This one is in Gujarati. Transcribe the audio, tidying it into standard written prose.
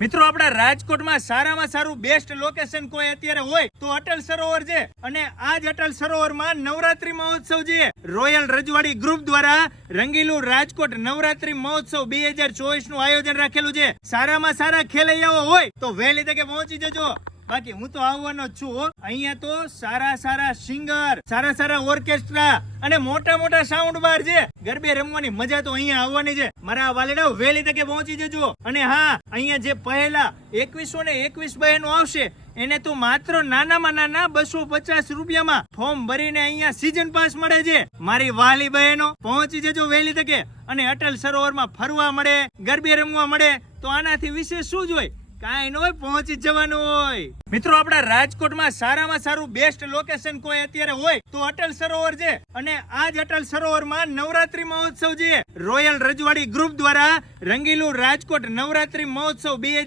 મિત્રો આપણા રાજકોટમાં સારામાં સારું બેસ્ટ લોકેશન કોઈ અત્યારે હોય તો અટલ સરોવર છે અને આ જ અટલ સરોવરમાં નવરાત્રી મહોત્સવ છે રોયલ રજવાડી ગ્રુપ દ્વારા રંગીલું રાજકોટ નવરાત્રી મહોત્સવ 2024 નું આયોજન રાખેલું છે। સારામાં સારા ખેલૈયાઓ હોય તો વહેલી તકે પહોંચી જજો। બાકી હું તો આવવાનો જ છું। અહીંયા તો સારા સિંગર, સારા ઓર્કેસ્ટ્રા અને મોટા સાઉન્ડ બાર છે। ગરબે રમવાની મજા તો અહીંયા આવવાની છે। મારા વાલેડાઓ વહેલી તકે પહોંચી જજો। અને હા, અહીંયા જે પહેલા 2121 બહેનો આવશે એને તો માત્ર નાનામાં નાના 250 રૂપિયામાં ફોર્મ ભરીને અહીંયા સીઝન પાસ મળે છે। મારી વાલી બહેનો પહોંચી જજો વહેલી તકે અને અટલ સરોવરમાં ફરવા મળે, ગરબે રમવા મળે તો આનાથી વિશેષ શું જ હોય? કાંઈ ન હોય, પહોંચી જવાનું હોય। મિત્રો આપણા રાજકોટમાં સારામાં સારું બેસ્ટ લોકેશન કોઈ અત્યારે હોય તો અટલ સરોવર છે અને આ જ અટલ સરોવરમાં નવરાત્રી મહોત્સવ છે રોયલ રજવાડી ગ્રુપ દ્વારા રંગીલું રાજકોટ નવરાત્રી મહોત્સવ 2024